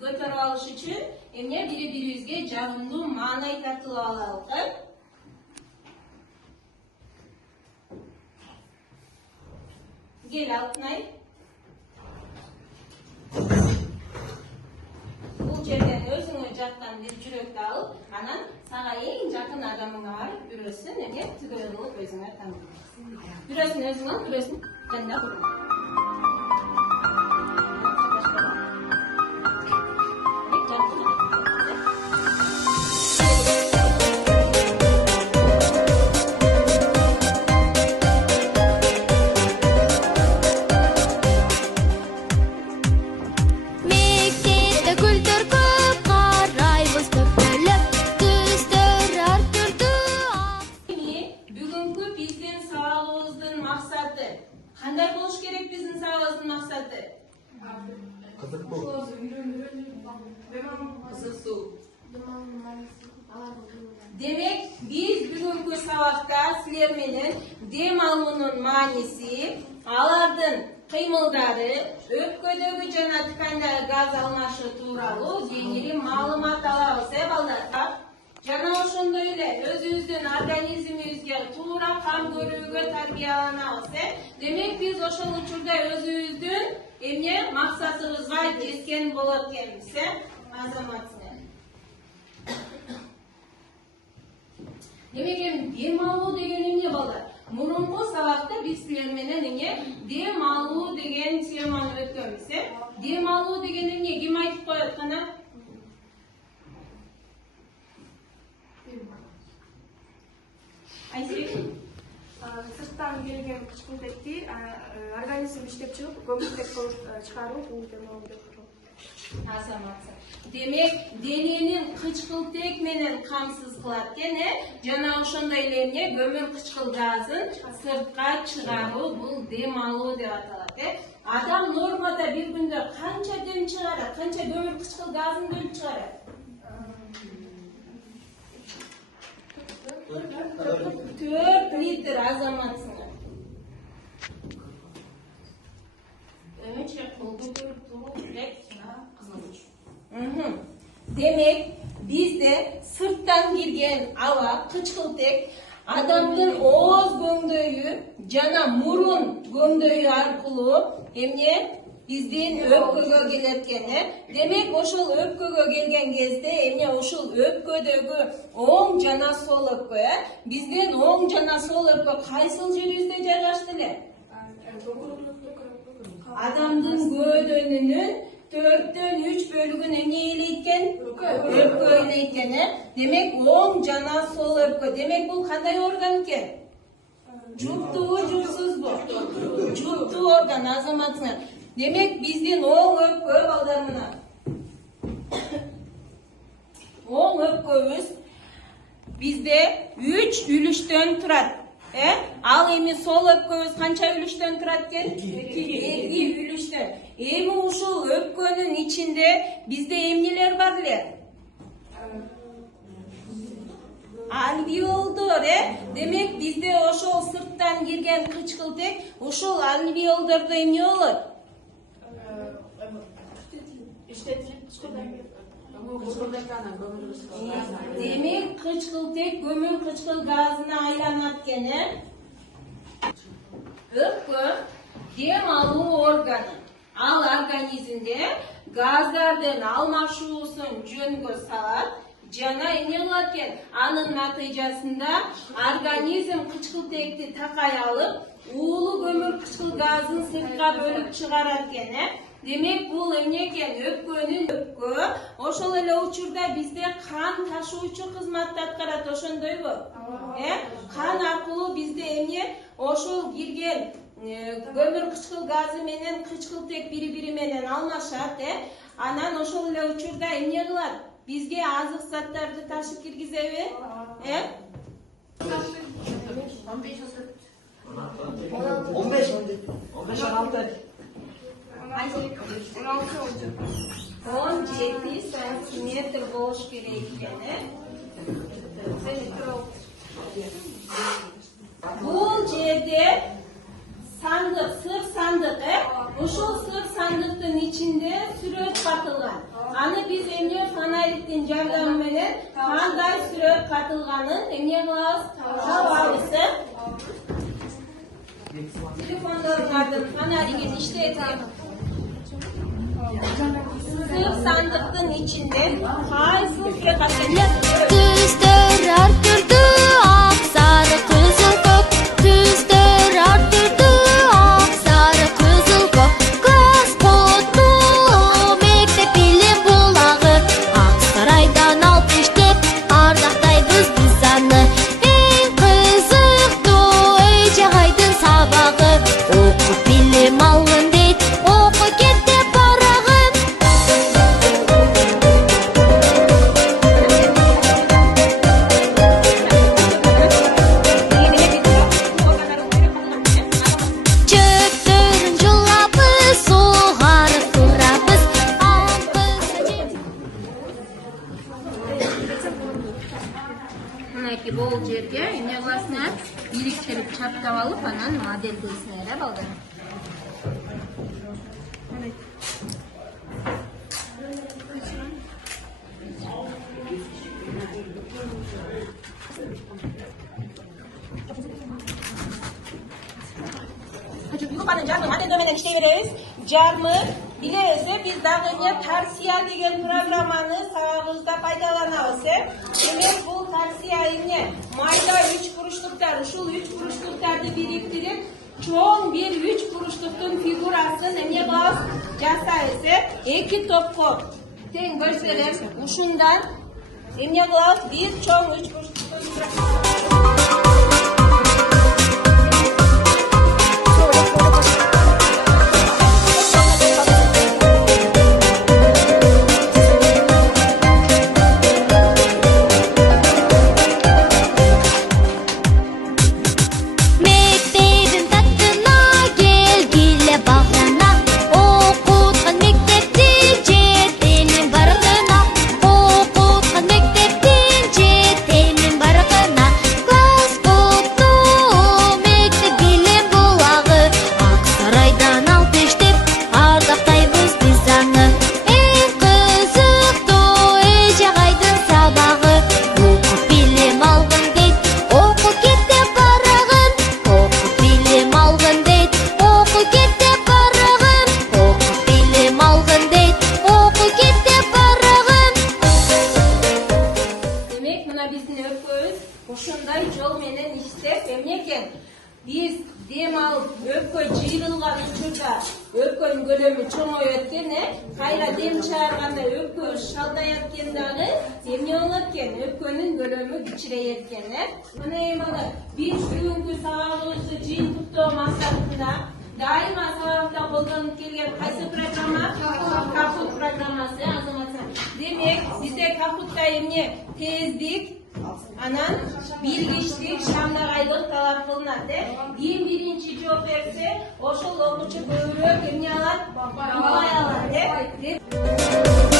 көтөрүп алыш үчүн эмне бири-бирибизге жагымдуу маанай тартып алалык. Gel Altınay. Bu жерден өзүңө жаккан бир жүрөктү алып, анан сага эң жакын адамыңа барып, бирөөсүн эмне түгөл кылып өзүңө тандайсың. Бирөөсүн өзүң ал, бирөөсүн тандап көр. Кандай болуш керек биздин сабагыбыздын максаты? Демек, биз бүгүнкү сабакта силер менен дем алуунун мааниси, алардын кыймылдары, өпкөдөгү жана ткандагы газ алмашуу тууралуу кеңири маалымат алабыз, балдар. Жана ошондой эле өзүбүздүн организмибизге туура кам көрүүгө тарбияланабыз. Демек биз ошол учурда өзүбүздүн эмне максатыбызга жеткен болот экенбиз, азаматсыңар. Демек дем алуу деген эмне балдар? Мурунку сабакта биз силер менен эмне дем алуу деген теманы өткөнбүз. Дем алуу деген эмне? Ким айтып коет кана? Сырттан келген кычкылтекти организм иштеп чыгып, көмүртек болуп чыгаруу бул дем алуу деп аталат. Азаматсың. Демек, дененин кычкылтек менен камсыз кылат экен, жана ошондой эле эмне көмүр кычкыл газын сыртка чыгаруу бул дем алуу деп аталат. Адам нормада бир күндө канча дем чыгарат, канча көмүр кычкыл газын бөлүп чыгарат? 4 литр азаматсыңар. Демек, бизде сырттан кирген аба, кычкылтек, адамдын ооз көңдөйү жана мурун көңдөйү аркылуу эмне биздин өпкөгө келет экен. Демек, ошол өпкөгө келген кезде эмне ушул өпкөдөгү оң жана сол өпкө, биздин оң жана сол өпкө кайсыл жерибизде жайгашты эле? Адамдын көөдөнүнүн 4-төн 3 бөлүгүн эмне ээлейт экен? Өпкө ээлейт экен. Демек, оң жана сол өпкө. Демек, бул кандай орган экен? Жуптубу, жупсузбу? Жуптуу орган, азаматсыңар. Демек, биздин оң өпкө балдар мына. Оң өпкөбүз бизде 3 үлүштөн турат. Ал эми сол өпкөбүз канча үлүштөн турат экен? 2 үлүштөн. Эми ушул өпкөнүн ичинде бизде эмнелер бар эле? Альвеолдор, Демек, бизде ошол сырттан кирген кычкылтек, ушул альвеолдордо эмне болот? Демек, кычкылтек көмүр кычкыл газына айланат экен. Өпкө дем алуу органы. Ал организмде газдардын алмашуусун жөнгө салат, жана эмне кылат экен? Анын натыйжасында организм кычкылтекти такай алып, уулуу көмүр кычкыл газын сыртка бөлүп чыгарат экен. Демек, бул эмне экен? Өпкөнүн өпкө. Ошол эле учурда бизде кан ташуучу кызматты аткарат, ошондойбу? Кан аркылуу бизде эмне? Ошол кирген көмүр кычкыл газы менен кычкылтек бири-бири менен алмашат, Анан ошол эле учурда эмне кылат? Бизге азык заттарды ташып киргизеби? 17 сантиметр болуш керек экен. Бул жерде сандык, сыр сандык, ушул сыр сандыктын ичинде сүрөт батылган. Аны биз эмне фонариктин жардамы менен кандай сүрөт катылганын эмне кылабыз? Табабыз. Telefonlarınızın fanarigini işletin. Sırf sandıktın içinde kaysı süre katılıyor. Tüzdür arttırdı ak sarı kızıl kök. Tüzdür arttırdı ak sarı kızıl kök. Kız kutlu mektep bilim bulağı. Aksaraydan alkış dep ardaktayбыз biz аны. En kızıktı Ejağaydın sabağı. Okup bilim algın deyt, oku ketте барағын. Çöktürün julabыз, суғарып турабыз. Мынакей бол жерге эмне кыласыңар? Иректелип чаптап алып, анан модель кылсыңар, балдар. Юканын жармы модель менен иштей беребиз. Жармы билебиз, биз дагы эмне тарсия деген программаны сабагыбызда пайдаланабыз. Демек бул тарсия эмне? Майда 3 буруштуктар, ушул 3 буруштуктарды бириктирип, чоң бир 3 буруштуктун фигурасын эмне кылабыз? Жасайбыз. Эки топко тең бөлсөлөр, ушундан эмне кылабыз? Бир чоң 3 буруштуктун Мектебин таттына келгиле баграна. Окуткан мектептин жетемин баргына. Окуткан мектептин жетемин баргына. Класс куту мектеп билим булагы. Аксарайдан алкыш деп ардактайбыз биз аны. Эң кызыктуу Ejağaydын сабагы. Окуп билим алгын дейт, оку кетте барагын. Окуп билим алгын дейт, оку кетте барагын. Окуп билим алгын дейт, оку кетте барагын. Демек, мына биздин өпкөбүз ошондой жол менен иштеп, эмне экен? Биз дем алып, өпкө жыйылган учурда өпкөнүн көлөмү чоңоюп экен, кайра дем чыгарганда өпкө шалдайат экен дагы, эмне болот экен? Өпкөнүн көлөмү кичирейет экен, Мына балдар, биз бүгүнкү сабагыбызды жыйынтыктоо максатында дайыма сабакта колдонуп келген кайсы программа? Капут программасы, азаматчылар. Демек, бизде капутта эмне? Тездик, анан биргичтик, шамнагайлык талап кылынат. Ким биринчи жооп берсе, ошол окуучу көбүрөөк эмне алат? Бай алат.